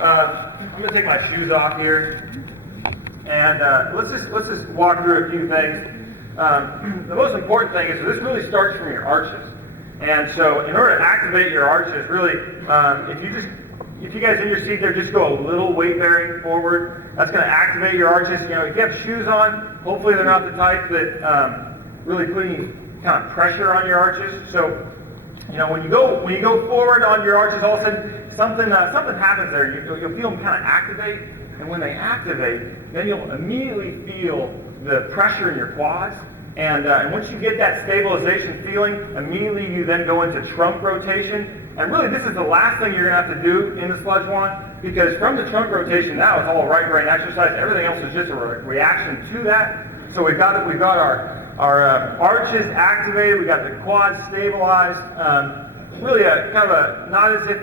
I'm going to take my shoes off here, and let's just walk through a few things. The most important thing is this really starts from your arches, and so in order to activate your arches, really, if you guys in your seat there just go a little weight bearing forward, that's going to activate your arches. You know, if you have shoes on, hopefully they're not the type that really put any kind of pressure on your arches. So, you know, when you go forward on your arches, all of a sudden something happens there. You'll feel them kind of activate, and when they activate, then you'll immediately feel the pressure in your quads. And once you get that stabilization feeling, immediately you then go into trunk rotation. And really, this is the last thing you're going to have to do in the sludge wand, because from the trunk rotation now, it's all right brain exercise. Everything else is just a reaction to that. So we've got our arches activated. We got the quads stabilized. Really, kind of a not as if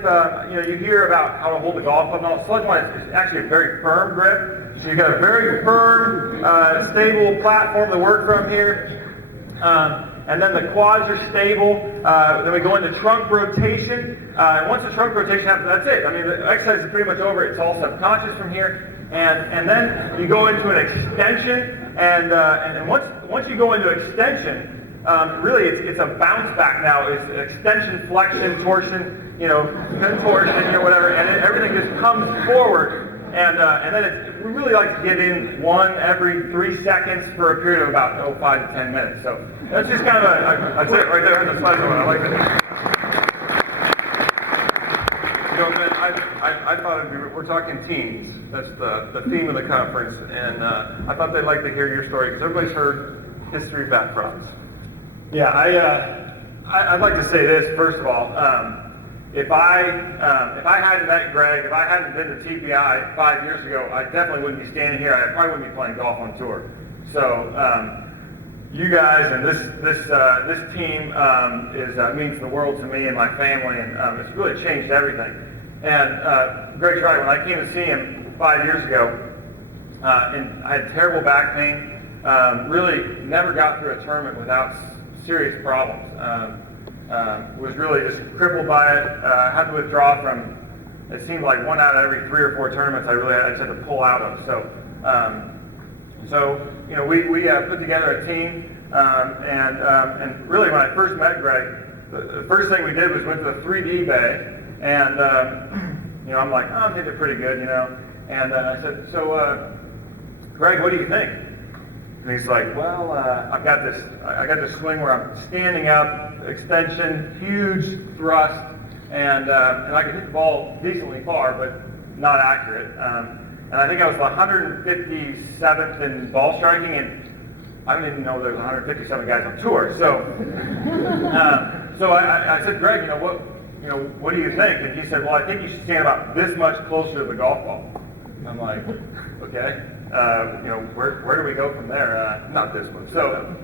you hear about how to hold a golf club. No, sludge wand is actually a very firm grip. So you've got a very firm, stable platform to work from here. And then the quads are stable. Then we go into trunk rotation. And once the trunk rotation happens, that's it. I mean, the exercise is pretty much over. It's all subconscious from here. And then you go into an extension. And once you go into extension, really it's a bounce back now. It's extension, flexion, torsion, contortion, whatever. And everything just comes forward. And then we really like to get in one every 3 seconds for a period of about 5 to 10 minutes. So that's just kind of that's it right there in the slide. I like it. I thought we're talking teens. That's the theme of the conference, and I thought they'd like to hear your story because everybody's heard history backgrounds. Yeah, I'd like to say this first of all. If I hadn't met Greg, if I hadn't been to TPI 5 years ago, I definitely wouldn't be standing here. I probably wouldn't be playing golf on tour. So you guys and this team means the world to me and my family, and it's really changed everything. And Greg's right. When I came to see him 5 years ago, and I had terrible back pain. Really never got through a tournament without serious problems. Was really just crippled by it. Had to withdraw from, it seemed like 1 out of every 3 or 4 tournaments I just had to pull out of. So we put together a team, and really when I first met Greg, the first thing we did was went to the 3D bay, and I'm like, I'm hitting it pretty good, and I said, so Greg, what do you think? And he's like, well, I got this swing where I'm standing up, extension, huge thrust, and I can hit the ball decently far, but not accurate. And I think I was the 157th in ball striking, and I didn't even know there was 157 guys on tour. So, I said, Greg, what do you think? And he said, well, I think you should stand about this much closer to the golf ball. And I'm like, okay. Where do we go from there? Not this one. So,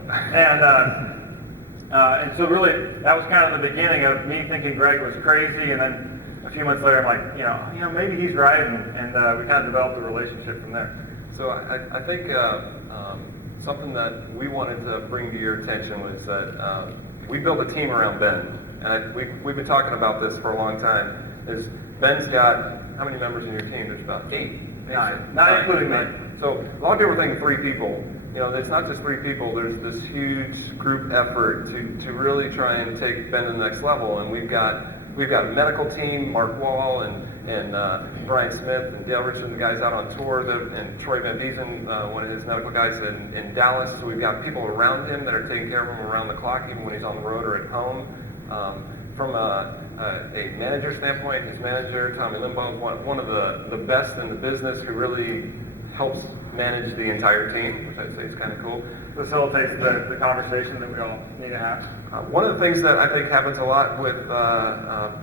and so really, that was kind of the beginning of me thinking Greg was crazy, and then a few months later, I'm like, maybe he's right, and we kind of developed a relationship from there. So I think something that we wanted to bring to your attention was that we built a team around Ben, and we've been talking about this for a long time. Ben's got how many members in your team? There's about 8. Not including me. So a lot of people are thinking 3 people. It's not just 3 people. There's this huge group effort to really try and take Ben to the next level. And we've got a medical team, Mark Wall and Brian Smith and Dale Richardson, the guys out on tour, and Troy Van Diesen, one of his medical guys in Dallas. So we've got people around him that are taking care of him around the clock, even when he's on the road or at home. From a manager standpoint, his manager, Tommy Limbaugh, one of the best in the business, who really helps manage the entire team, which I'd say is kind of cool. Facilitates the conversation that we all need to have. One of the things that I think happens a lot with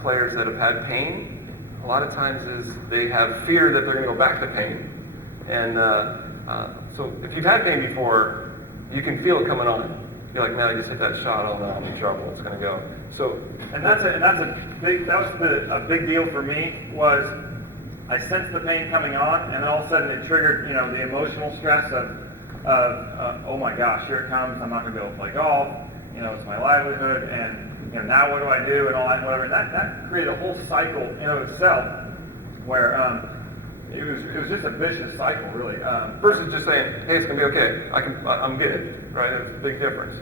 players that have had pain, a lot of times is they have fear that they're going to go back to pain. And so if you've had pain before, you can feel it coming on. You're like, man, I just hit that shot. Oh no, I'm in trouble. It's going to go. So, that was a big deal for me. Was I sensed the pain coming on, and then all of a sudden it triggered, the emotional stress of oh my gosh, here it comes. I'm not going to be able to play golf. It's my livelihood, and now what do I do, and all that, whatever. That created a whole cycle in of itself, where it was just a vicious cycle, really. Versus just saying, hey, it's gonna be okay. I'm good, right? There's a big difference.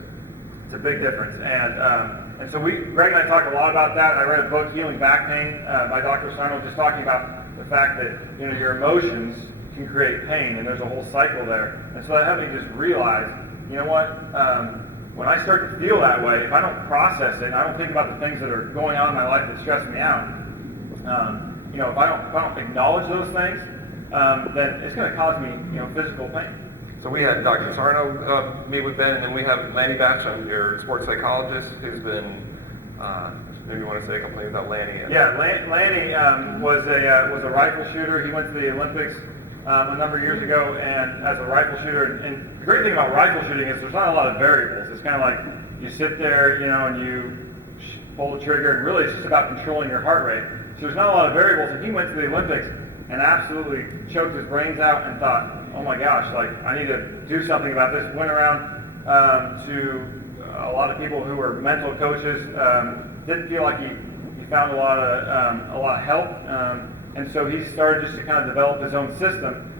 It's a big difference, and so Greg and I talked a lot about that. I read a book, Healing Back Pain, by Dr. Sarno, just talking about the fact that your emotions can create pain, and there's a whole cycle there. And so that helped me just realize, you know what? When I start to feel that way, if I don't process it, and I don't think about the things that are going on in my life that stress me out, if I don't acknowledge those things, then it's going to cause me, physical pain. So we had Dr. Sarno meet with Ben, and then we have Lanny Batcham, your sports psychologist, who's been, maybe you want to say a couple things about Lanny. Yeah, Lanny was a rifle shooter. He went to the Olympics a number of years ago, and as a rifle shooter, and the great thing about rifle shooting is there's not a lot of variables. It's kind of like you sit there, and you pull the trigger, and really it's just about controlling your heart rate. So there's not a lot of variables, and he went to the Olympics and absolutely choked his brains out and thought, oh my gosh, like I need to do something about this. Went around to a lot of people who were mental coaches, didn't feel like he found a lot of help, and so he started just to kind of develop his own system.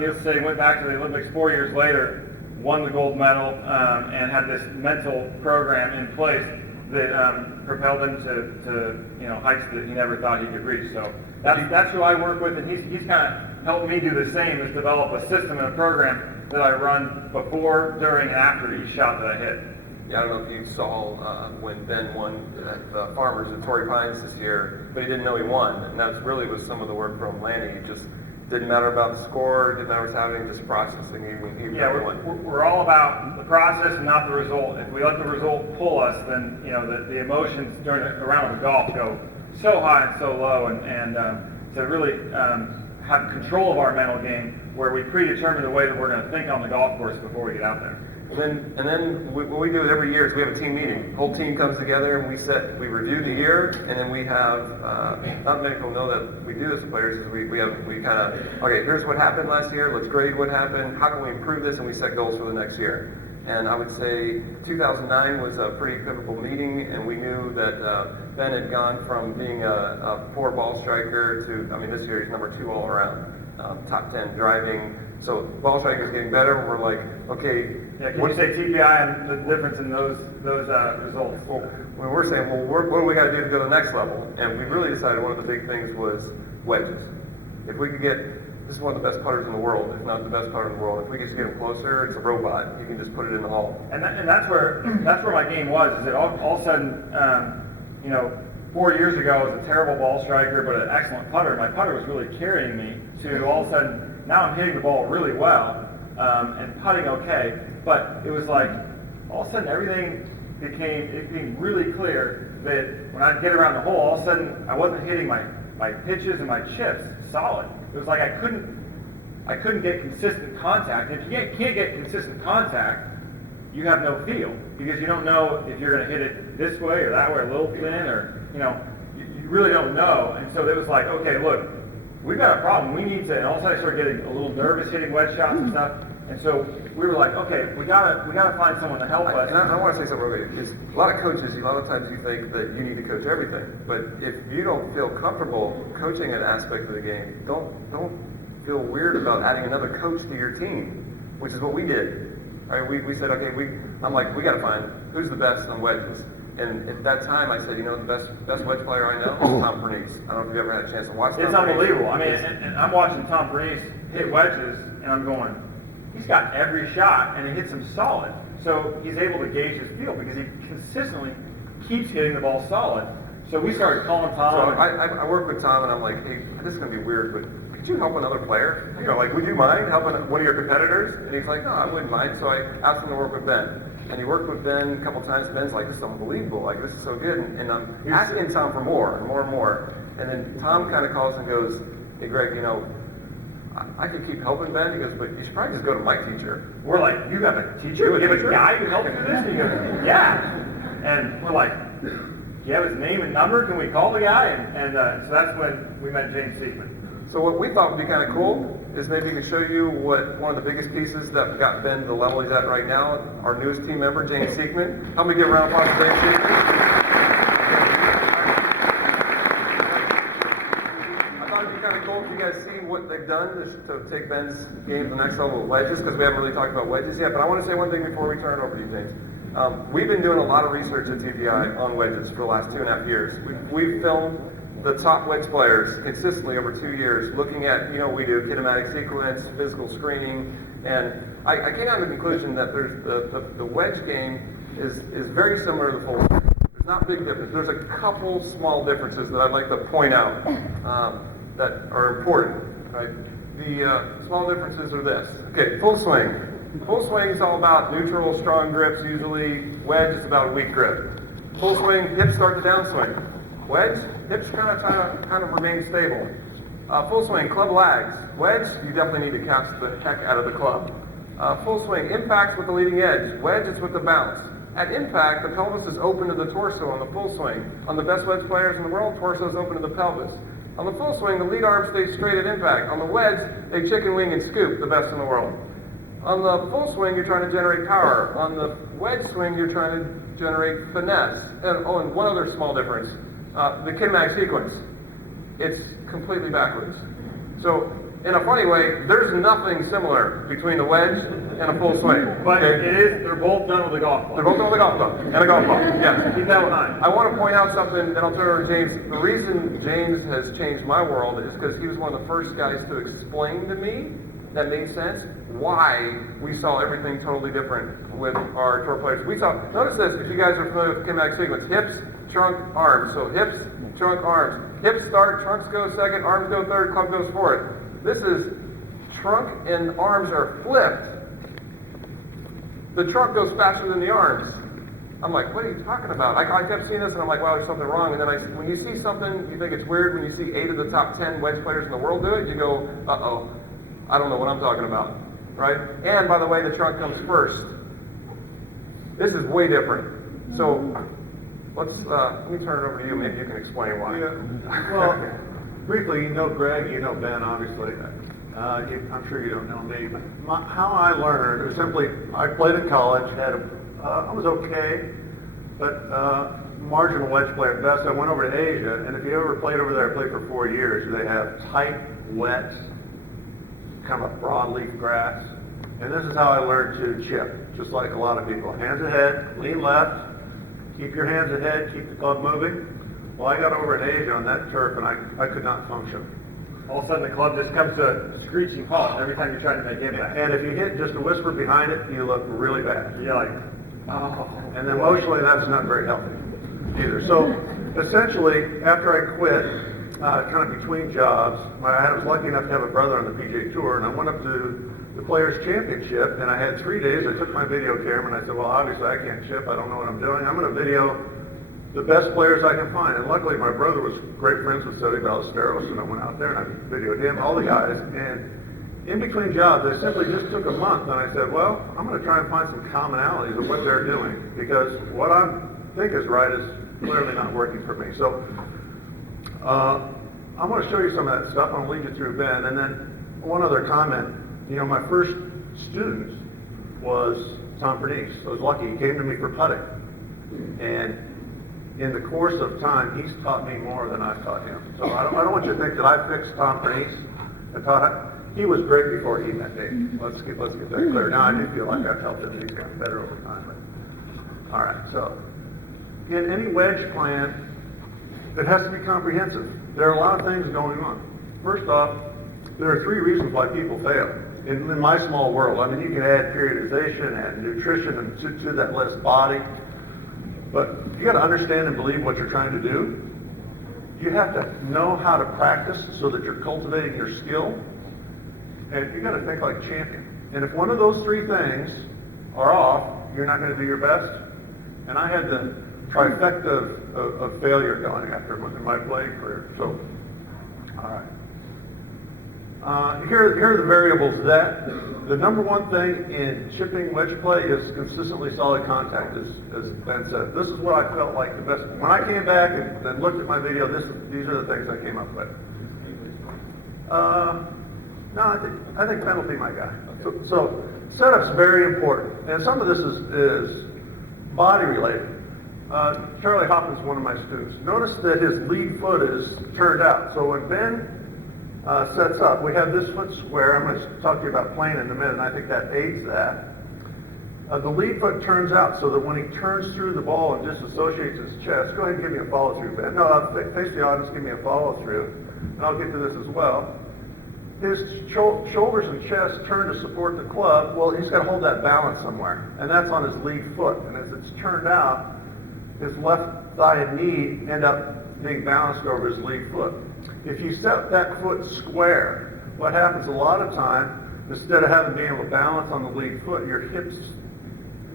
Needless to say, he went back to the Olympics 4 years later, won the gold medal, and had this mental program in place that propelled him to heights that he never thought he could reach. So that's who I work with, and he's kind of helped me do the same, is develop a system and a program that I run before, during, and after each shot that I hit. Yeah, I don't know if you saw when Ben won at the Farmers at Torrey Pines this year, but he didn't know he won, and that really was some of the work from Lanny. It just didn't matter about the score, didn't matter what's happening, just processing. We're all about the process and not the result. If we let the result pull us, then the emotions during a round of golf go so high and so low, and to really have control of our mental game, where we predetermine the way that we're going to think on the golf course before we get out there. And then what we do every year is we have a team meeting. The whole team comes together and we review the year, and then we have, not many people know that we do this with players, is we kind of, okay, here's what happened last year, let's grade what happened, how can we improve this, and we set goals for the next year. And I would say 2009 was a pretty pivotal meeting, and we knew that Ben had gone from being a poor ball striker to, this year he's number 2 all around, top 10 driving. So ball striking is getting better. We're like, okay. Yeah, can you say TPI and the difference in those results? Well, when we're saying, what do we got to do to go to the next level? And we really decided one of the big things was wedges. If we could get, this is one of the best putters in the world, if not the best putter in the world. If we could just get him closer, it's a robot. You can just put it in the hole. And that's where my game was. Is that all of a sudden, 4 years ago I was a terrible ball striker, but an excellent putter. My putter was really carrying me to all of a sudden. Now I'm hitting the ball really well and putting okay, but it was like all of a sudden everything became really clear that when I'd get around the hole, all of a sudden I wasn't hitting my pitches and my chips solid. It was like I couldn't get consistent contact. If you can't get consistent contact, you have no feel, because you don't know if you're going to hit it this way or that way, a little thin, or you really don't know. And so it was like, okay, look, we've got a problem. We need to, and all of a sudden I started getting a little nervous hitting wedge shots and stuff. And so we were like, okay, we gotta find someone to help us. And I want to say something real quick. Because a lot of coaches, a lot of times you think that you need to coach everything. But if you don't feel comfortable coaching an aspect of the game, don't feel weird about adding another coach to your team, which is what we did. Right? We said, okay, I'm like, we got to find who's the best on wedges. And at that time, I said, the best wedge player I know is Tom Pernice. I don't know if you've ever had a chance to watch Tom. It's unbelievable. And I'm watching Tom Pernice hit wedges, and I'm going, he's got every shot, and he hits them solid. So he's able to gauge his feel because he consistently keeps hitting the ball solid. So we started calling Tom. So I work with Tom, and I'm like, hey, this is going to be weird, but could you help another player? Would you mind helping one of your competitors? And he's like, no, I wouldn't mind. So I asked him to work with Ben. And he worked with Ben a couple times. Ben's like, this is unbelievable. Like, this is so good. And I'm asking Tom for more and more and more. And then Tom kind of calls and goes, hey, Greg, I could keep helping Ben. He goes, but you should probably just go to my teacher. We're like, you have a teacher? You have a guy who helps you with this? And he goes, yeah. And we're like, do you have his name and number? Can we call the guy? And so that's when we met James Sieckman. So what we thought would be kind of cool is maybe we could show you what one of the biggest pieces that got Ben to the level he's at right now, our newest team member, James Sieckman. Help me give a round of applause to James Sieckman. I thought it'd be kind of cool you guys see what they've done to take Ben's game to the next level with wedges? Because we haven't really talked about wedges yet, but I want to say one thing before we turn it over to you, James. We've been doing a lot of research at TPI on wedges for the last 2.5 years. We've filmed the top wedge players consistently over 2 years, looking at, we do kinematic sequence, physical screening, and I came out to the conclusion that there's the wedge game is very similar to the full swing. There's not big difference. There's a couple small differences that I'd like to point out that are important. Right? The small differences are this. Okay, full swing. Full swing is all about neutral, strong grips. Usually, wedge is about a weak grip. Full swing, hips start to downswing. Wedge, hips kind of remain stable. Full swing, club lags. Wedge, you definitely need to catch the heck out of the club. Full swing, impacts with the leading edge. Wedge, it's with the bounce. At impact, the pelvis is open to the torso on the full swing. On the best wedge players in the world, torso is open to the pelvis. On the full swing, the lead arm stays straight at impact. On the wedge, they chicken wing and scoop, the best in the world. On the full swing, you're trying to generate power. On the wedge swing, you're trying to generate finesse. And one other small difference, the kinematic sequence. It's completely backwards. So, in a funny way, there's nothing similar between a wedge and a full swing. But they're both done with a golf ball. They're both done with a golf ball and a golf ball. Yeah. Keep that in mind. I want to point out something, then I'll turn it over to James. The reason James has changed my world is because he was one of the first guys to explain to me, that made sense, why we saw everything totally different with our tour players. Notice this, if you guys are familiar with the kinematic sequence, hips, trunk, arms. So hips, trunk, arms. Hips start, trunks go second, arms go third, club goes fourth. This is trunk and arms are flipped. The trunk goes faster than the arms. I'm like, what are you talking about? I kept seeing this and I'm like, wow, there's something wrong. And then when you see something, you think it's weird. When you see 8 of the top 10 wedge players in the world do it, you go, uh-oh, I don't know what I'm talking about, right? And by the way, the trunk comes first. This is way different. So let me turn it over to you. Maybe you can explain why. Yeah. Well, briefly, you know Greg, you know Ben, obviously. I'm sure you don't know me, but how I learned was simply, I played in college, I was okay, but marginal wedge player at best. I went over to Asia, and if you ever played over there, I played for 4 years, they have tight, wet, kind of broadleaf grass. And this is how I learned to chip, just like a lot of people. Hands ahead, lean left, keep your hands ahead, keep the club moving. Well, I got over in Asia on that turf, and I could not function. All of a sudden, the club just comes to a screeching halt every time you're trying to make impact. And if you hit just a whisper behind it, you look really bad. You're like, oh. And then emotionally, that's not very healthy either. So essentially, after I quit, kind of between jobs, I was lucky enough to have a brother on the PGA Tour, and I went up to the Players Championship, and I had 3 days. I took my video camera, and I said, well, obviously I can't chip. I don't know what I'm doing. I'm going to video the best players I can find. And luckily, my brother was great friends with Sodi Ballesteros, and I went out there and I videoed him, all the guys. And in between jobs, I simply just took a month, and I said, well, I'm going to try and find some commonalities of what they're doing, because what I think is right is clearly not working for me. So I'm going to show you some of that stuff. I'm going to lead you through Ben. And then one other comment. My first student was Tom Pernice. I was lucky. He came to me for putting. And in the course of time, he's taught me more than I've taught him. So I don't want you to think that I fixed Tom Pernice. He was great before he met me. Let's get that clear. Now I do feel like I've helped him. He's gotten better over time. But, all right. So in any wedge plan, it has to be comprehensive. There are a lot of things going on. First off, there are 3 reasons why people fail. In my small world, I mean, you can add periodization and nutrition and to that list, body. But you got to understand and believe what you're trying to do. You have to know how to practice so that you're cultivating your skill. And you got to think like a champion. And if one of those 3 things are off, you're not going to do your best. And I had the trifecta of failure going after my playing career. So, all right. Here are the variables that the number one thing in chipping wedge play is consistently solid contact, as Ben said. This is what I felt like the best. When I came back and looked at my video, these are the things I came up with. No, I think Ben will be my guy. So setup's very important, and some of this is body related. Charlie Hoffman's one of my students. Notice that his lead foot is turned out. So when Ben sets up. We have this foot square. I'm going to talk to you about plane in a minute, and I think that aids that. The lead foot turns out so that when he turns through the ball and disassociates his chest, go ahead and give me a follow-through, Ben. No, face the audience, give me a follow-through, and I'll get to this as well. His shoulders and chest turn to support the club. Well, he's got to hold that balance somewhere, and that's on his lead foot. And as it's turned out, his left thigh and knee end up being balanced over his lead foot. If you set that foot square, what happens a lot of time, instead of having being able to balance on the lead foot,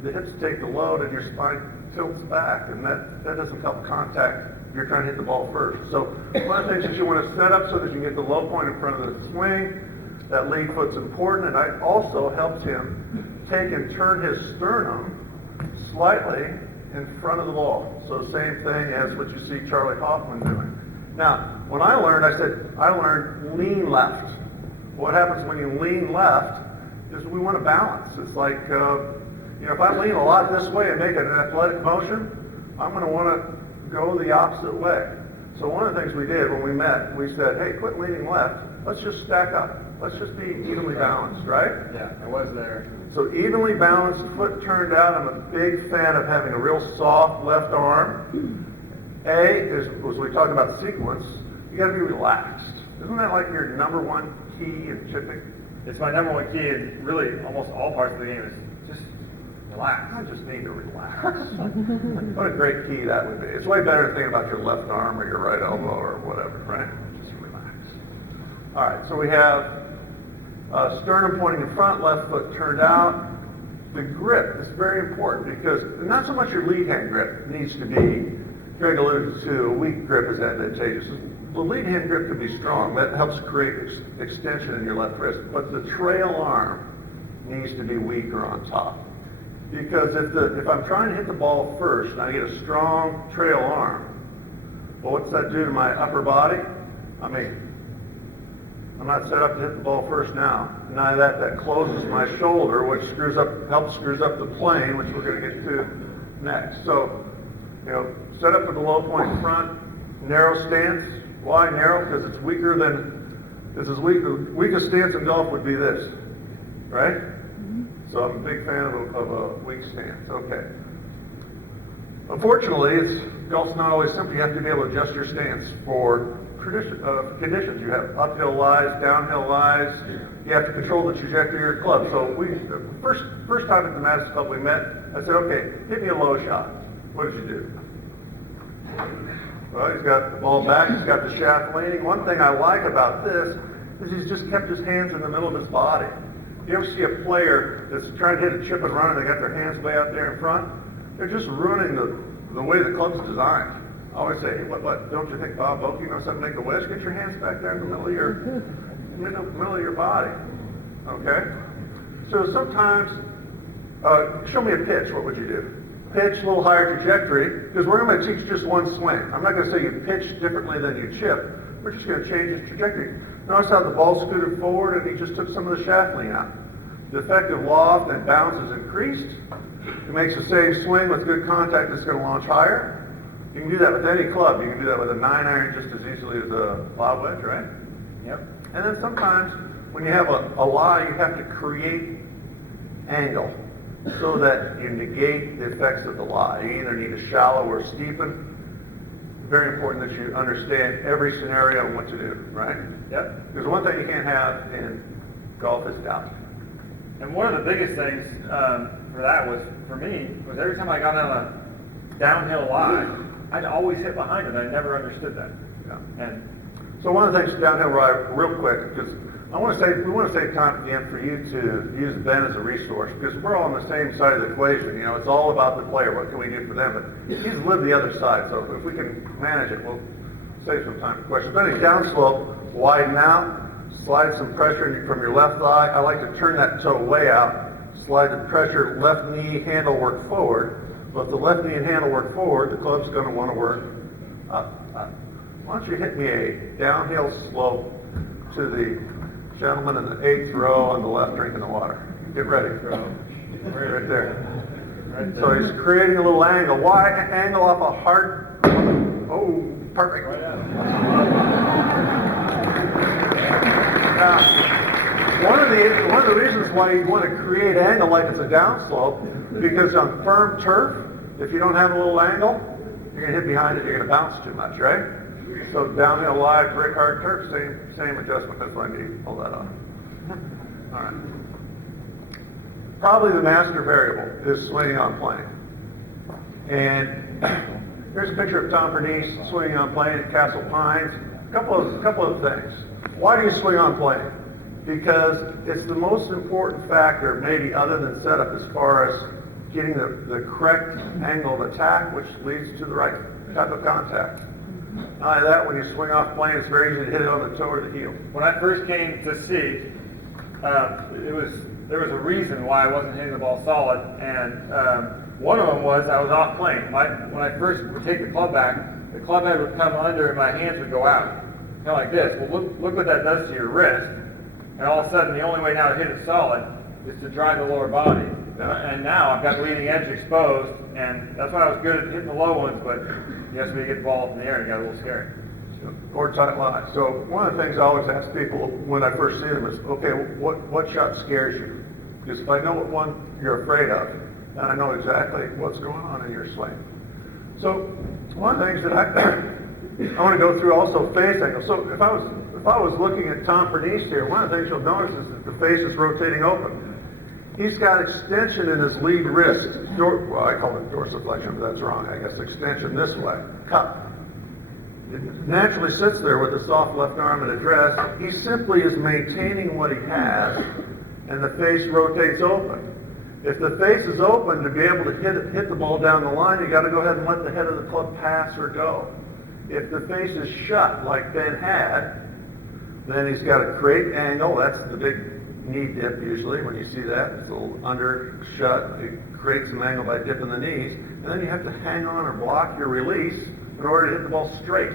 the hips take the load and your spine tilts back, and that doesn't help contact if you're trying to hit the ball first. So one of the things that you want to set up so that you get the low point in front of the swing, that lead foot's important, and it also helps him take and turn his sternum slightly in front of the ball. So same thing as what you see Charlie Hoffman doing. Now, when I learned lean left. What happens when you lean left is we want to balance. It's like, if I lean a lot this way and make it an athletic motion, I'm going to want to go the opposite way. So one of the things we did when we met, we said, hey, quit leaning left. Let's just stack up. Let's just be evenly balanced, right? Yeah, I was there. So evenly balanced, foot turned out. I'm a big fan of having a real soft left arm. As we talk about sequence, you got to be relaxed. Isn't that like your number one key in chipping? It's my number one key in really almost all parts of the game is just relax. I just need to relax. What a great key that would be. It's way better to think about your left arm or your right elbow or whatever, right? Just relax. All right, so we have sternum pointing in front, left foot turned out. The grip is very important because not so much your lead hand grip needs to be, Greg alluded to, a weak grip is advantageous. The lead hand grip can be strong. That helps create extension in your left wrist. But the trail arm needs to be weaker on top. Because if I'm trying to hit the ball first and I get a strong trail arm, well, what's that do to my upper body? I mean, I'm not set up to hit the ball first now. Now that closes my shoulder, which helps screws up the plane, which we're going to get to next. So, set up with the low point in front, narrow stance. Why narrow? Because it's weaker than, weakest stance in golf would be this, right? So I'm a big fan of a weak stance. Okay. Unfortunately, golf's not always simple. You have to be able to adjust your stance for conditions. You have uphill lies, downhill lies. You have to control the trajectory of your club. So first time at the Madison Club we met, I said, okay, hit me a low shot. What did you do? Well, he's got the ball back, he's got the shaft leaning. One thing I like about this is he's just kept his hands in the middle of his body. You ever see a player that's trying to hit a chip and run and they got their hands way out there in front? They're just ruining the way the club's designed. I always say, hey, what, don't you think Bob Bokey knows how to make a wedge? Get your hands back there in the middle of your body. Okay? So sometimes, show me a pitch, what would you do? Pitch, a little higher trajectory, because we're going to teach just one swing. I'm not going to say you pitch differently than you chip. We're just going to change his trajectory. Notice how the ball scooted forward and he just took some of the shaft lean out. The effective loft and bounce is increased. It makes the same swing with good contact that's going to launch higher. You can do that with any club. You can do that with a 9-iron just as easily as a lob wedge, right? Yep. And then sometimes when you have a lie, you have to create angle so that you negate the effects of the lie. You either need to shallow or steepen. Very important that you understand every scenario and what to do, right? Yep. Because one thing you can't have in golf is doubt. And one of the biggest things for that was, for me, was every time I got on a downhill lie, I'd always hit behind it. I never understood that. Yeah. And so one of the things downhill ride, real quick, because we want to save time at the end for you to use Ben as a resource, because we're all on the same side of the equation. It's all about the player. What can we do for them? But he's lived the other side, so if we can manage it, we'll save some time for questions. Then downslope, widen out, slide some pressure from your left thigh. I like to turn that toe way out, slide the pressure, left knee, handle work forward. But if the left knee and handle work forward, the club's going to want to work up. Why don't you hit me a downhill slope to the gentleman in the 8th row on the left drinking the water. Get ready. Right there. Right there. So he's creating a little angle. Why angle off a hard... Oh, perfect. One of the reasons why you want to create angle like it's a downslope, because on firm turf, if you don't have a little angle, you're going to hit behind it, you're going to bounce too much, right? So downhill live, brick hard turf, same adjustment. That's why I need to pull that off. All right. Probably the master variable is swinging on plane. And here's a picture of Tom Pernice swinging on plane at Castle Pines. A couple of things. Why do you swing on plane? Because it's the most important factor, maybe other than setup, as far as getting the correct angle of attack, which leads to the right type of contact. Not only that, when you swing off plane, it's very easy to hit it on the toe or the heel. When I first came to Sieg, there was a reason why I wasn't hitting the ball solid, and one of them was I was off plane. When I first would take the club back, the club head would come under and my hands would go out, kind of like this. Well, look what that does to your wrist. And all of a sudden, the only way now to hit it solid is to drive the lower body. And now I've got the leading edge exposed, and that's why I was good at hitting the low ones, but yes, when you get the ball up in the air, it got a little scary. Or tight line. So one of the things I always ask people when I first see them is, okay, what shot scares you? Because if I know what one you're afraid of, then I know exactly what's going on in your swing. So one of the things that I want to go through also face angle. So if I was looking at Tom Pernice here, one of the things you'll notice is that the face is rotating open. He's got extension in his lead wrist. Well, I call it dorsiflexion, but that's wrong. I guess extension this way. Cup. It naturally sits there with a soft left arm and address. He simply is maintaining what he has, and the face rotates open. If the face is open, to be able to hit the ball down the line, you got to go ahead and let the head of the club pass or go. If the face is shut, like Ben had, then he's got to create angle. That's the big knee dip usually when you see that. It's a little under shut. It creates some angle by dipping the knees. And then you have to hang on or block your release in order to hit the ball straight.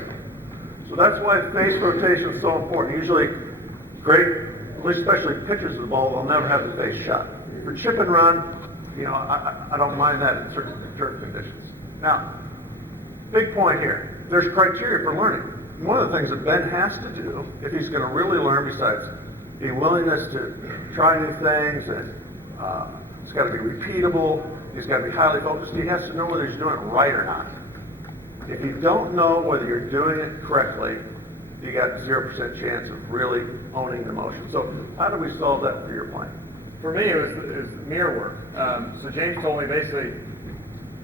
So that's why face rotation is so important. Usually, especially pitchers of the ball, will never have the face shut. For chip and run, I don't mind that in certain turf conditions. Now, big point here. There's criteria for learning. One of the things that Ben has to do, if he's going to really learn, besides the willingness to try new things, and it's got to be repeatable, he's got to be highly focused, he has to know whether he's doing it right or not. If you don't know whether you're doing it correctly, you got 0% chance of really owning the motion. So how do we solve that for your playing? For me, it was mirror work. So James told me basically,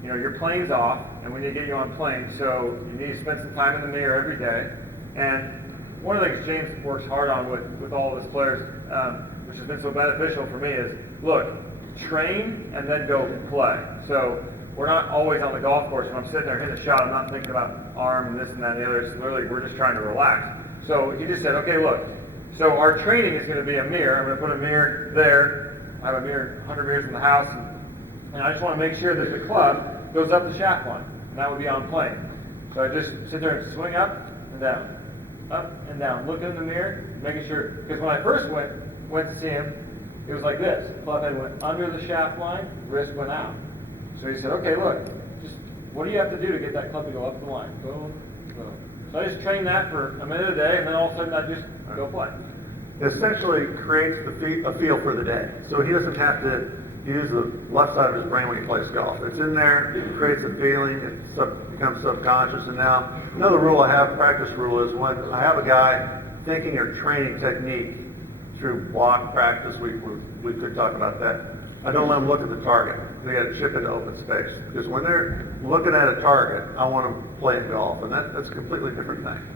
your plane's off, and we need to get you on plane, so you need to spend some time in the mirror every day. And one of the things James works hard on with all of his players, which has been so beneficial for me, is, look, train and then go play. So we're not always on the golf course. When I'm sitting there hitting a shot, I'm not thinking about arm and this and that and the other. It's literally, we're just trying to relax. So he just said, okay, look, so our training is going to be a mirror. I'm going to put a mirror there. I have a mirror, 100 mirrors in the house, and I just want to make sure that the club goes up the shaft line, and that would be on plane. So I just sit there and swing up and down, look in the mirror, making sure, because when I first went to see him, it was like this. The club head went under the shaft line, wrist went out. So he said, okay, look, just what do you have to do to get that club to go up the line? Boom, boom. So I just trained that for a minute a day, and then all of a sudden I just go play. Essentially creates a feel for the day. So he doesn't have to use the left side of his brain when he plays golf. It's in there, it creates a feeling, it becomes subconscious. And now, another rule I have, practice rule, is when I have a guy thinking or training technique through block practice, we could talk about that. I don't let them look at the target. They got to chip into open space. Because when they're looking at a target, I want them playing golf, and that's a completely different thing.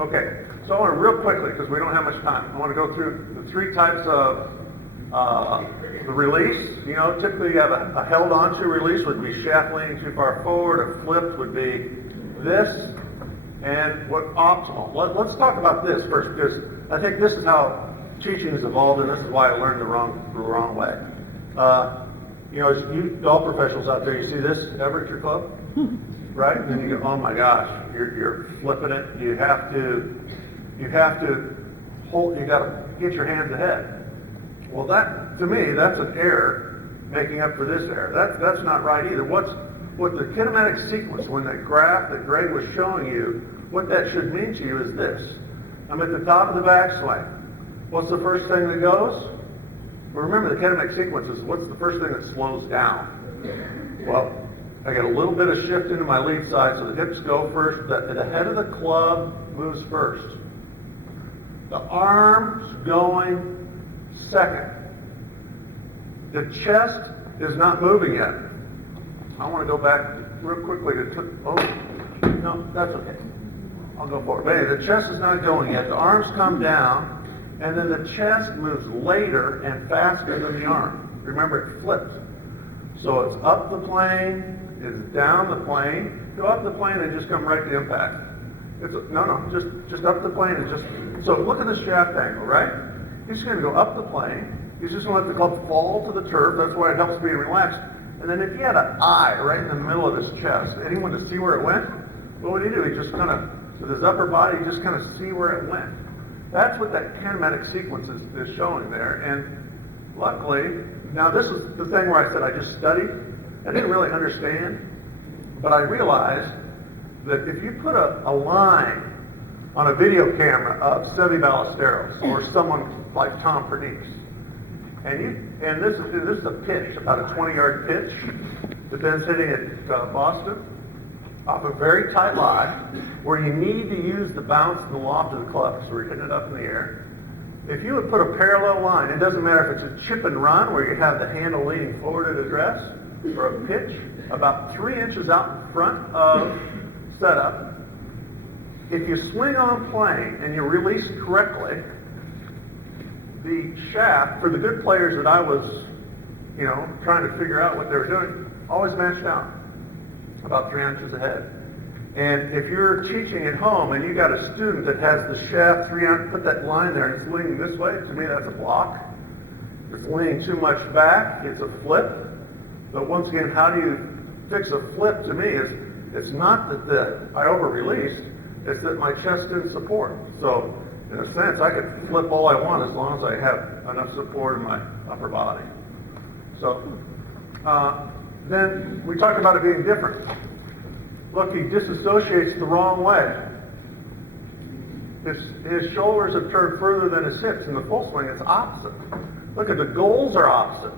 Okay, so I want to real quickly, because we don't have much time, I want to go through the three types of the release. Typically you have a held onto release would be shaft leaning too far forward. A flipped would be this. And what optimal? Let's talk about this first, because I think this is how teaching has evolved, and this is why I learned the wrong way. As you golf professionals out there, you see this ever at your club, right? And then you go, oh my gosh, you're flipping it. You have to hold. You got to get your hands ahead. Well, that to me, that's an error, making up for this error. That's not right either. What the kinematic sequence, when that graph that Greg was showing you, what that should mean to you is this. I'm at the top of the backswing. What's the first thing that goes? Well, remember the kinematic sequence is what's the first thing that slows down? Well, I get a little bit of shift into my lead side, so the hips go first. The head of the club moves first. The arm's going second. The chest is not moving yet. I want to go back real quickly to, oh, no, that's okay. I'll go forward. But anyway, the chest is not going yet. The arms come down, and then the chest moves later and faster than the arm. Remember, it flips. So it's up the plane, it's down the plane, go up the plane and just come right to impact. Just up the plane and just, so look at the shaft angle, right? He's just gonna go up the plane, he's just gonna let the club fall to the turf, that's why it helps being relaxed. And then if he had an eye right in the middle of his chest, anyone to see where it went, what would he do? He just kind of, with his upper body, just kind of see where it went. That's what that kinematic sequence is showing there. And luckily, now this is the thing where I said I just studied. I didn't really understand, but I realized that if you put a line on a video camera of Seve Ballesteros or someone like Tom Pernice, and this is a pitch, about a 20-yard pitch, that then's hitting at Boston, off a very tight lie, where you need to use the bounce and the loft of the club, so we're hitting it up in the air. If you would put a parallel line, it doesn't matter if it's a chip and run, where you have the handle leaning forward at address, or a pitch, about 3 inches out in front of setup. If you swing on plane and you release correctly, the shaft, for the good players that I was, trying to figure out what they were doing, always matched out, about 3 inches ahead. And if you're teaching at home and you got a student that has the shaft 3 inches, put that line there and it's leaning this way, to me that's a block. If it's leaning too much back, it's a flip. But once again, how do you fix a flip to me is, it's not that I over-released, it's that my chest didn't support. So, in a sense, I could flip all I want as long as I have enough support in my upper body. So, then we talked about it being different. Look, he disassociates the wrong way. His shoulders have turned further than his hips. In the full swing, it's opposite. Look, the goals are opposite.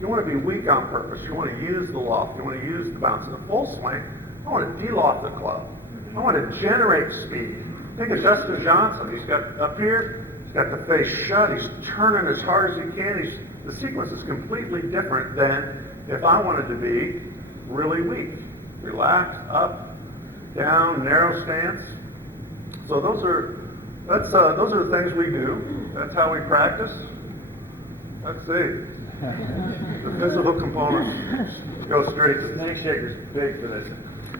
You want to be weak on purpose. You want to use the loft. You want to use the bounce. In the full swing, I want to de-loft the club. I want to generate speed. Think of Justin Johnson. He's got up here, he's got the face shut. He's turning as hard as he can. The sequence is completely different than if I wanted to be really weak. Relax, up, down, narrow stance. So those are the things we do. That's how we practice. Let's see. The physical components go straight to Snake shaker's big for this.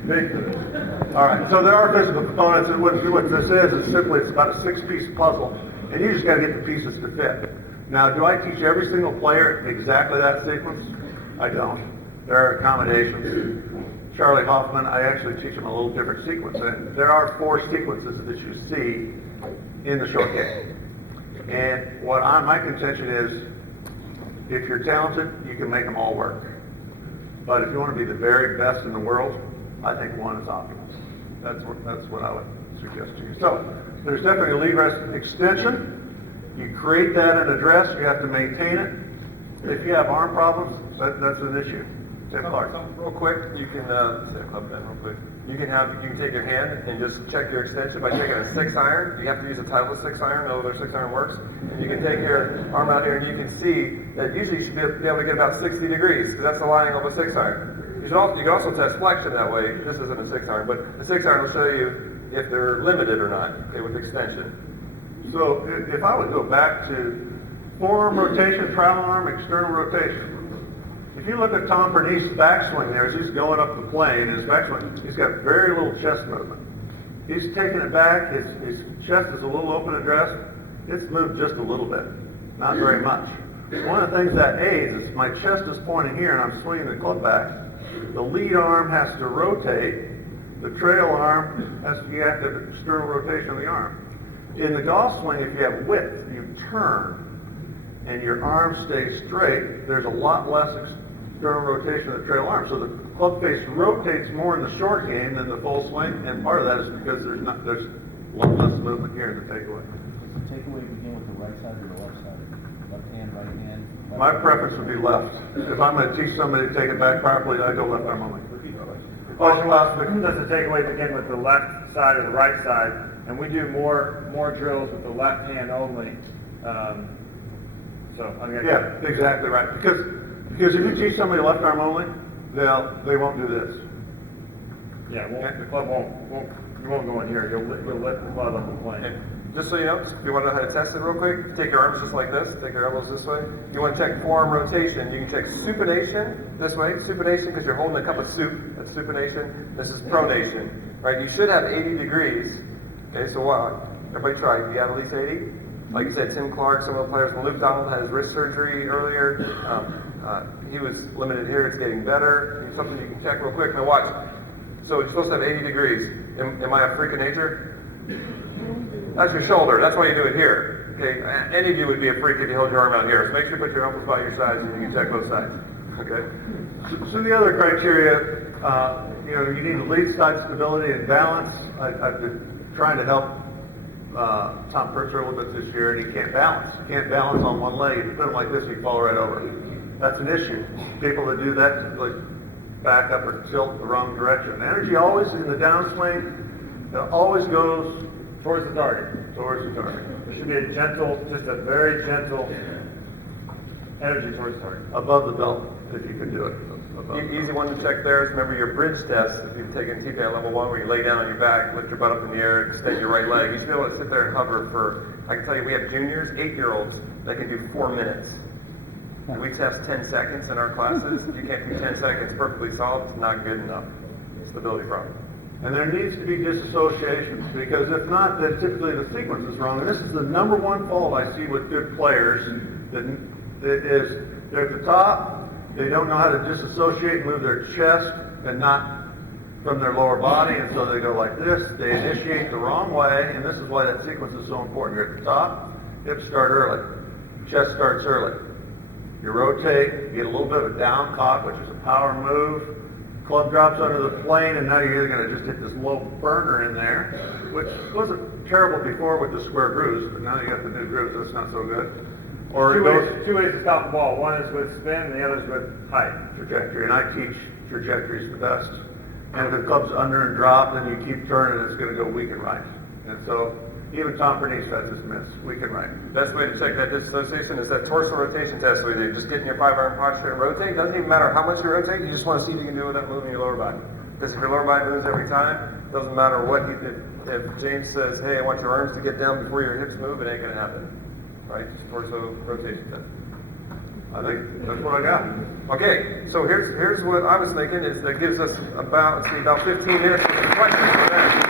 big for this. All right, so there are physical components, and what this is simply it's about a 6-piece puzzle, and you just got to get the pieces to fit. Now, do I teach every single player exactly that sequence? I don't. There are accommodations. Charlie Hoffman, I actually teach him a little different sequence, and there are 4 sequences that you see in the short game. And my contention is, if you're talented, you can make them all work. But if you want to be the very best in the world, I think one is optimal. That's what I would suggest to you. So there's definitely a lead rest extension. You create that in address, you have to maintain it. If you have arm problems, that's an issue. Tim Clark. Real quick, you can You can take your hand and just check your extension by taking a 6-iron. You have to use a Titleist 6-iron, no other 6-iron works. And you can take your arm out here and you can see that usually you should be able to get about 60 degrees, because that's the lining of a 6-iron. You can also test flexion that way. This isn't a 6-iron, but the 6-iron will show you if they're limited or not, okay, with extension. So if I would go back to forearm rotation, travel arm, external rotation. If you look at Tom Pernice's backswing there, as he's going up the plane, his backswing, he's got very little chest movement. He's taking it back, his chest is a little open addressed. It's moved just a little bit, not very much. One of the things that aids is my chest is pointing here and I'm swinging the club back. The lead arm has to rotate. The trail arm has to be active external rotation of the arm. In the golf swing, if you have width, you turn and your arm stays straight, there's a lot less external rotation of the trail arm. So the club face rotates more in the short game than the full swing, and part of that is because there's a lot less movement here in the takeaway. Does the takeaway begin with the right right side or the left side? Left hand, right hand? left My hand? preference would be left. If I'm going to teach somebody to take it back properly, I go left arm only. The question was, does the takeaway begin with the left side or the right side? And we do more drills with the left hand only. So I'm gonna Yeah, exactly right. Because if you teach somebody left arm only, they won't do this. Yeah, the club you won't go in here. You'll lift the club up the plane. And just so you know, if you want to know how to test it real quick, take your arms just like this, take your elbows this way. You want to check forearm rotation, you can check supination this way, supination because you're holding a cup of soup, that's supination. This is pronation, right? You should have 80 degrees. Okay, so what? Everybody try. Do you have at least 80? Like you said, Tim Clark, some of the players, when Luke Donald had his wrist surgery earlier, he was limited here, it's getting better. It's something you can check real quick. Now watch. So you're supposed to have 80 degrees. Am I a freak of nature? That's your shoulder. That's why you do it here. Okay. Any of you would be a freak if you hold your arm out here. So make sure you put your elbows by your sides and you can check both sides. Okay. So the other criteria, you need the lead side stability and balance. I've been trying to help Tom Purser a little bit this year, and he can't balance. He can't balance on one leg. If you put him like this, he'd fall right over. That's an issue. People that do that, like back up or tilt the wrong direction. Energy always in the downswing, it always goes Towards the target. towards the target. There should be a gentle, just a very gentle energy towards the target. Above the belt, if you can do it. Above. Easy one to check there is remember your bridge test. If you've taken TPI level 1 where you lay down on your back, lift your butt up in the air, extend your right leg, you should be able to sit there and hover for, I can tell you we have juniors, 8-year-olds, that can do 4 minutes. And we test 10 seconds in our classes. If you can't do 10 seconds perfectly solid, it's not good enough. Stability problem. And there needs to be disassociation, because if not, then typically the sequence is wrong. And this is the number one fault I see with good players, that is they're at the top, they don't know how to disassociate and move their chest and not from their lower body, and so they go like this, they initiate the wrong way, and this is why that sequence is so important. You're at the top, hips start early, chest starts early. You rotate, you get a little bit of a down cock, which is a power move. Club drops under the plane, and now you're either going to just hit this low burner in there, which wasn't terrible before with the square grooves, but now you got the new grooves, that's not so good. Or Two ways to stop the ball. One is with spin, and the other is with height. trajectory, and I teach trajectories the best. And if the club's under and drop, then you keep turning, it's going to go weak and right. And so even Tom Bernice has this miss, weak and right. Best way to check that disassociation is that torso rotation test we do. Just get in your 5-arm posture and rotate. Doesn't even matter how much you rotate, you just want to see if you can do it without moving your lower body. Because if your lower body moves every time, doesn't matter what you did. If James says, hey, I want your arms to get down before your hips move, it ain't going to happen. Right? Just torso rotation test. I think that's what I got. Okay, so here's what I was thinking is that gives us about 15 minutes for some questions for that.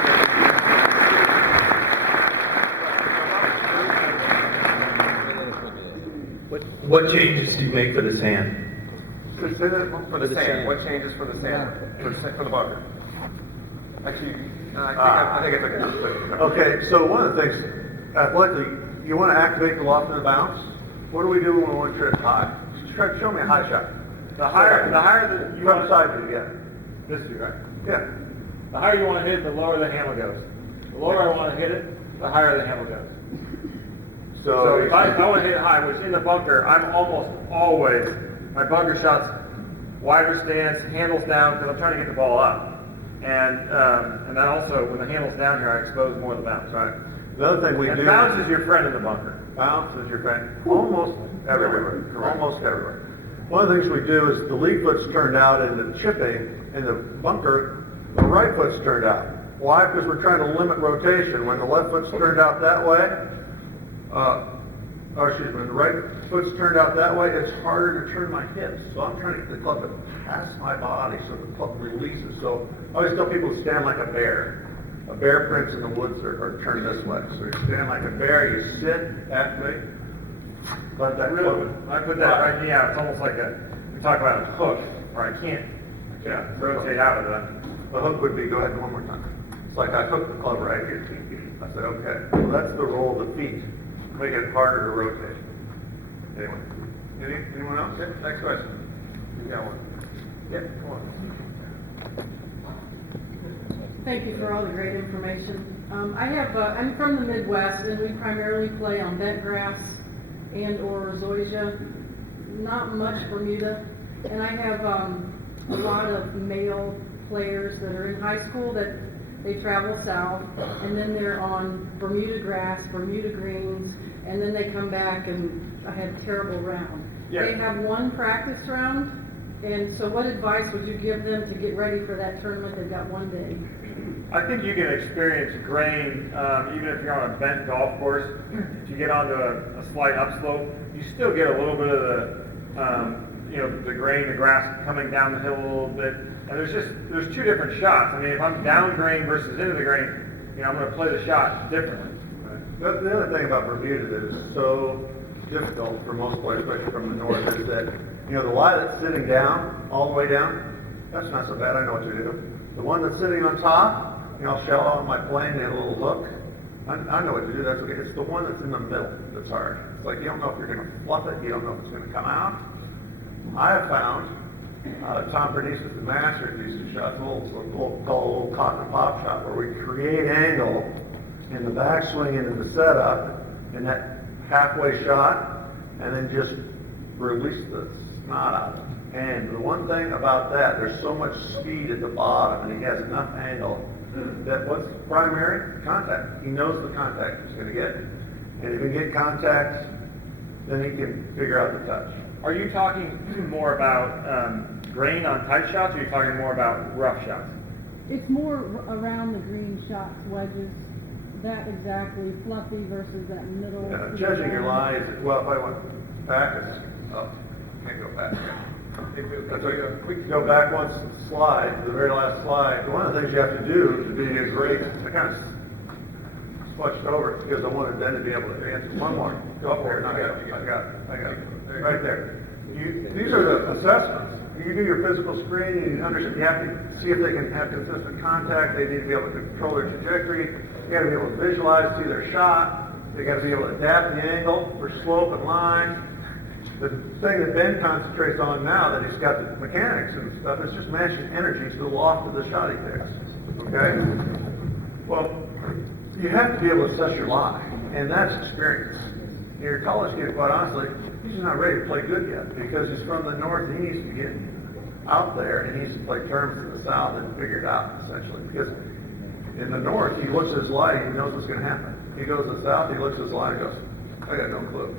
What changes do you make for the sand? For the sand. What changes for the sand? For the bunker? Actually, I think I took it. Okay, so one of the things, athletically, you want to activate the loft and the bounce. What do we do when we want to trip high? Show me a high shot. The higher that you Front want side view, yeah. this is right. Yeah. The higher you want to hit it, the lower the handle goes. The lower I want to hit it, the higher the handle goes. So if I want to hit it high, which in the bunker, I'm almost always, my bunker shots, wider stance, handles down, because I'm trying to get the ball up. And then also, when the handle's down here, I expose more of the bounce. Right. The other thing we And do. bounce is your friend in the bunker. Bounce is your friend. Almost everywhere. Almost everywhere. One of the things we do is the lead foot's turned out in the chipping, in the bunker, the right foot's turned out. Why? Because we're trying to limit rotation. When the left foot's turned out that way, when the right foot's turned out that way, it's harder to turn my hips. So I'm trying to get the club to pass my body so the club releases. So I always tell people to stand like a bear. A bear prints in the woods are turned this way. So you stand like a bear, you sit, activate, let that Really, club. I put that right here. It's almost like we talk about a hook, or I can't rotate out of that. The hook would be, go ahead one more time. It's like I hooked the club right here. I said, okay. Well, that's the roll of the feet. Make it harder to rotate. Anyway. Anyone else? Okay, next question. You got one. Yeah, come on. Thank you for all the great information. I'm from the Midwest, and we primarily play on bent grass and or zoysia, not much Bermuda. And I have a lot of male players that are in high school that they travel south, and then they're on Bermuda grass, Bermuda greens, and then they come back, and I had a terrible round. Yeah. They have one practice round, and so what advice would you give them to get ready for that tournament? They've got one day. I think you can experience grain even if you're on a bent golf course. If you get onto a slight upslope, you still get a little bit of the grain, the grass coming down the hill a little bit. And there's two different shots. I mean, if I'm down grain versus into the grain, I'm going to play the shot differently. Right. The other thing about Bermuda that is so difficult for most players, especially from the north, is that the lie that's sitting down, all the way down, that's not so bad. I know what to do. The one that's sitting on top, shallow on my plane, they had a little hook. I know what to do. That's okay. It's the one that's in the middle that's hard. It's like you don't know if you're going to fluff it. You don't know if it's going to come out. I have found Tom Bernice with the Masters used to shot a little cotton pop shot where we create angle in the backswing into the setup in that halfway shot, and then just release the snot out of it. And the one thing about that, there's so much speed at the bottom, and he has enough angle that what's primary? Contact. He knows the contact he's going to get. And if he can get contact, then he can figure out the touch. Are you talking more about grain on tight shots, or are you talking more about rough shots? It's more around the green shots, wedges. That exactly, fluffy versus that middle. Judging your lie is, well, if I went back, can't go back. That's okay. We can go back one slide, the very last slide. One of the things you have to do to be a great, I kind of switched over because I wanted then to be able to answer one more. Go up there. I got it. Right there. These are the assessments. You do your physical screen, you understand, you have to see if they can have consistent contact, they need to be able to control their trajectory, you got to be able to visualize, see their shot, they got to be able to adapt the angle for slope and line. The thing that Ben concentrates on now that he's got the mechanics and stuff is just matching energy to the loft of the shot he picks. Okay? Well, you have to be able to assess your lie, and that's experience. Your college kid, quite honestly, he's just not ready to play good yet because he's from the north. He needs to get out there and he needs to play terms in the south and figure it out, essentially. Because in the north, he looks at his lie and he knows what's going to happen. He goes to the south, he looks at his lie and goes, I got no clue.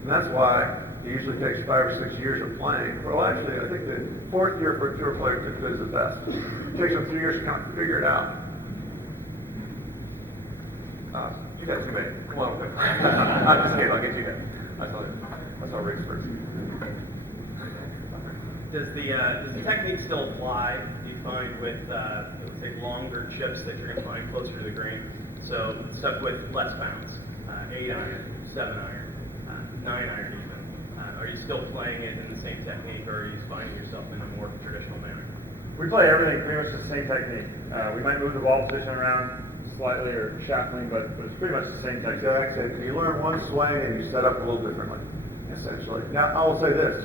And that's why it usually takes 5 or 6 years of playing. Well, actually, I think the 4th year for a tour player is as good as the best. It takes them 3 years to kind of figure it out. You guys can make it. Come on, quick. I'm just kidding. I'll get you guys. I saw Rick's first. Does the technique still apply, do you find, with, let's say, longer chips that you're going to find closer to the green? So stuff with less bounce, 8 iron, 7 iron, 9 iron even. Are you still playing it in the same technique, or are you finding yourself in a more traditional manner? We play everything pretty much the same technique. We might move the ball position around slightly or shuffling, but it's pretty much the same technique. Exactly. You learn one swing and you set up a little differently, essentially. Now, I will say this,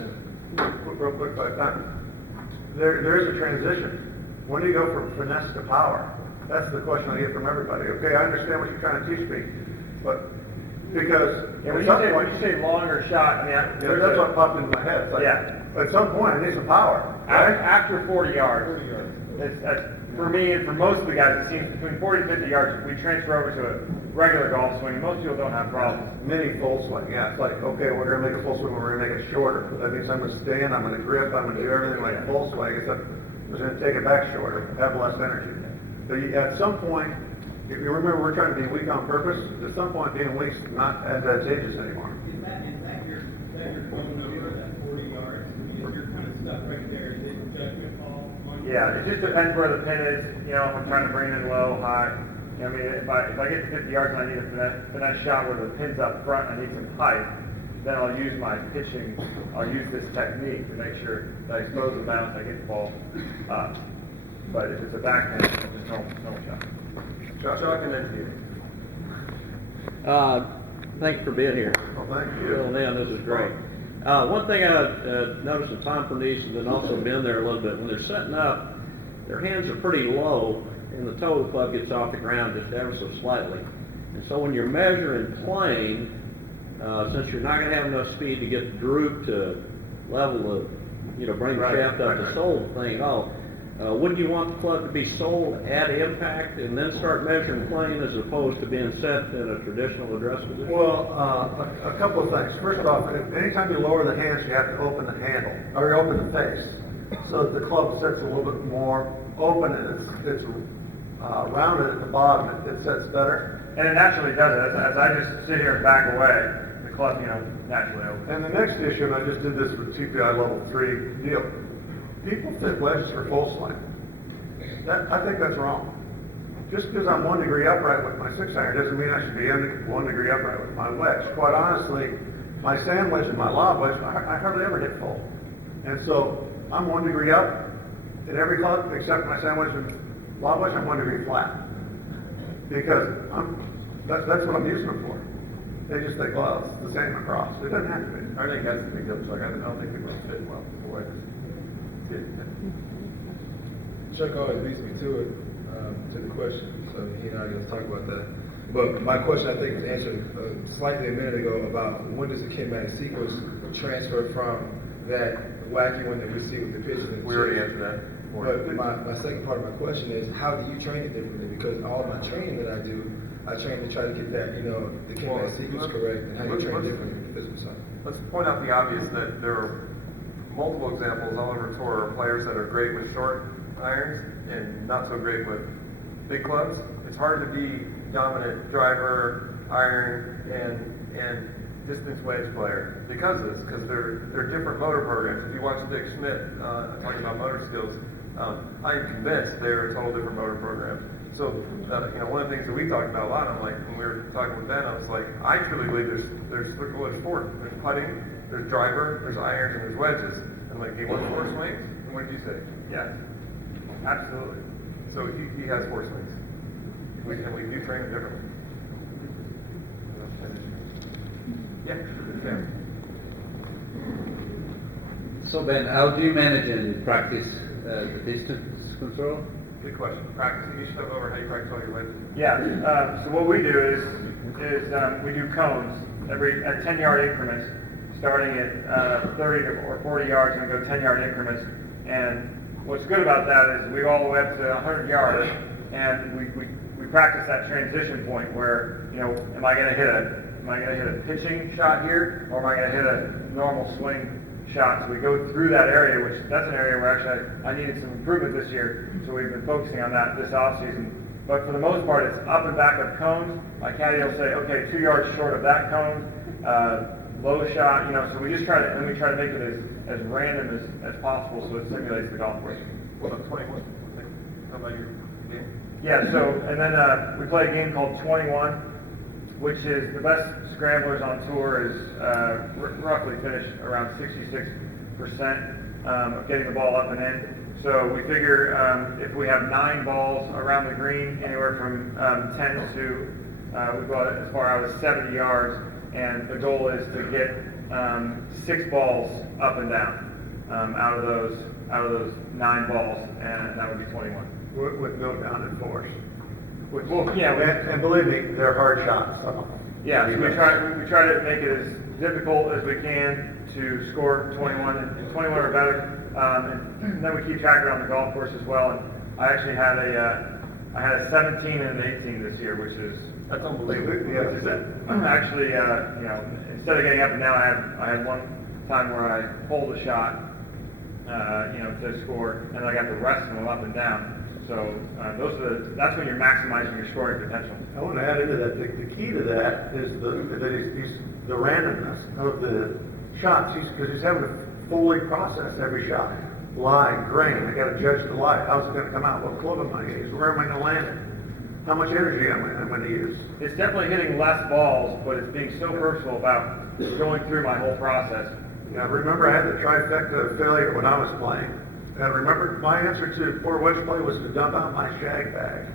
real quick by time. There is a transition. When do you go from finesse to power? That's the question I get from everybody. Okay, I understand what you're trying to teach me, but because when you say longer shot, I mean, that's what popped into my head. It's like, at some point, I need some power. Right? After 40 yards, for me and for most of the guys, it seems between 40 and 50 yards, we transfer over to a regular golf swing. Most people don't have problems. Mini full swing, yeah. It's like, okay, we're going to make a full swing, we're going to make it shorter. That means I'm going to stand, I'm going to grip, I'm going to do everything like a full swing, except I'm just going to take it back shorter, have less energy. So at some point, if you remember, we're trying to be weak on purpose. At some point, being weak is not advantageous anymore. Is that your phone number, that 40 yards? You're kind of stuck right there. Is it judgment call? Yeah, it just depends where the pin is. If I'm trying to bring it in low, high. I mean, if I get to 50 yards and I need a finesse shot where the pin's up front, I need some height, then I'll use my pitching. I'll use this technique to make sure that I expose the bounce, I get the ball up. But if it's a back pin, there's no shot. Chuck and then Thanks for being here. Well, thank you. Well, man, this is great. One thing I noticed with Tom Pernice and then also been there a little bit, when they're setting up, their hands are pretty low, and the toe of the club gets off the ground just ever so slightly. And so when you're measuring playing, since you're not going to have enough speed to get the droop to level of, bring the Right, shaft up right. to sole the thing at all, wouldn't you want the club to be sold at impact and then start measuring plane as opposed to being set in a traditional address position? Well, a couple of things. First off, anytime you lower the hands, you have to open the handle, or you open the face, so that the club sits a little bit more open and it's rounded at the bottom. It sits better. And it naturally does it. As I just sit here and back away, the club, naturally opens. And the next issue, and I just did this with TPI level 3 deal, people fit wedges for full swing. I think that's wrong. Just because I'm 1 degree upright with my 6-iron doesn't mean I should be 1 degree upright with my wedge. Quite honestly, my sand wedge and my lob wedge, I hardly ever hit full. And so I'm 1 degree up in every club except my sand wedge and lob wedge, I'm 1 degree flat. Because that's what I'm using them for. They just think, well, it's the same across. It doesn't have to be. I think that's the big deal. Like, I don't think people fit well for wedges. Chuck always beats me to it, to the question, so he and I are going to talk about that. But my question, I think, was answered slightly a minute ago about when does the kinematic sequence transfer from that wacky one that we see with the pitches and We already answered that. But my second part of my question is, how do you train it differently? Because all of my training that I do, I train to try to get that, the kinematic sequence correct, and how you train differently with the physical side. Let's point out the obvious that there are multiple examples all over tour of players that are great with short irons and not so great with big clubs. It's hard to be dominant driver, iron, and distance wedge player because of this, because they're different motor programs. If you watch Dick Schmidt talking about motor skills, I'm convinced they're a total different motor program. So, one of the things that we talked about a lot, I'm like, when we were talking with Ben, I was like, I truly believe there's 4. There's putting, there's driver, there's irons, and there's wedges. I'm like, he wants 4 swings? And what did you say? Yes, absolutely. So he has 4 swings. And we do train him differently. Yeah. So Ben, how do you manage and practice the distance control? Good question. Practice. You should have over how you practice all your wedges. Yeah, so what we do is we do cones at 10-yard increments, starting at 30 or 40 yards, and we go 10-yard increments. And what's good about that is we go all the way up to 100 yards, and we practice that transition point where, am I going to hit a pitching shot here, or am I going to hit a normal swing shot? So we go through that area, which that's an area where actually I needed some improvement this year, so we've been focusing on that this off season. But for the most part, it's up and back of cones. My caddy will say, okay, 2 yards short of that cone, low shot, so we just try to make it as random as possible so it simulates the golf course. What about 21? How about your game? Yeah, so, and then we play a game called 21, which is the best scramblers on tour is roughly finished around 66% of getting the ball up and in. So we figure if we have 9 balls around the green, anywhere from 10 to, we go as far out as 70 yards, and the goal is to get 6 balls up and down out of those 9 balls, and that would be 21. With no down and force. Well, yeah, And believe me, they're hard shots. yeah. So we try to make it as difficult as we can to score 21 and 21 or better, and then we keep track around the golf course as well. And I actually had a 17 and an 18 this year, which is That's unbelievable. Yeah. which is actually instead of getting up and down, I had one time where I pulled a shot, to score, and I got the rest of them up and down. So that's when you're maximizing your scoring potential. I want to add into that, the key to that is the randomness of the shots, because he's having to fully process every shot. Lie, grain, I got to judge the lie. How's it going to come out? What club am I going to use? Where am I going to land it? How much energy am I going to use? It's definitely hitting less balls, but it's being so personal about going through my whole process. Yeah, remember I had the trifecta of failure when I was playing. And remember, my answer to poor wedge play was to dump out my shag bag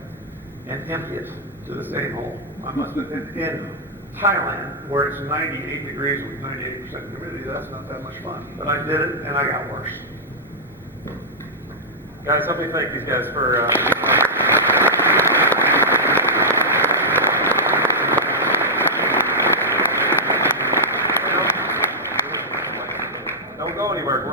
and empty it to the same hole. I must have been in Thailand, where it's 98 degrees with 98% humidity. That's not that much fun. But I did it, and I got worse. Guys, help me thank these guys for Don't go anywhere.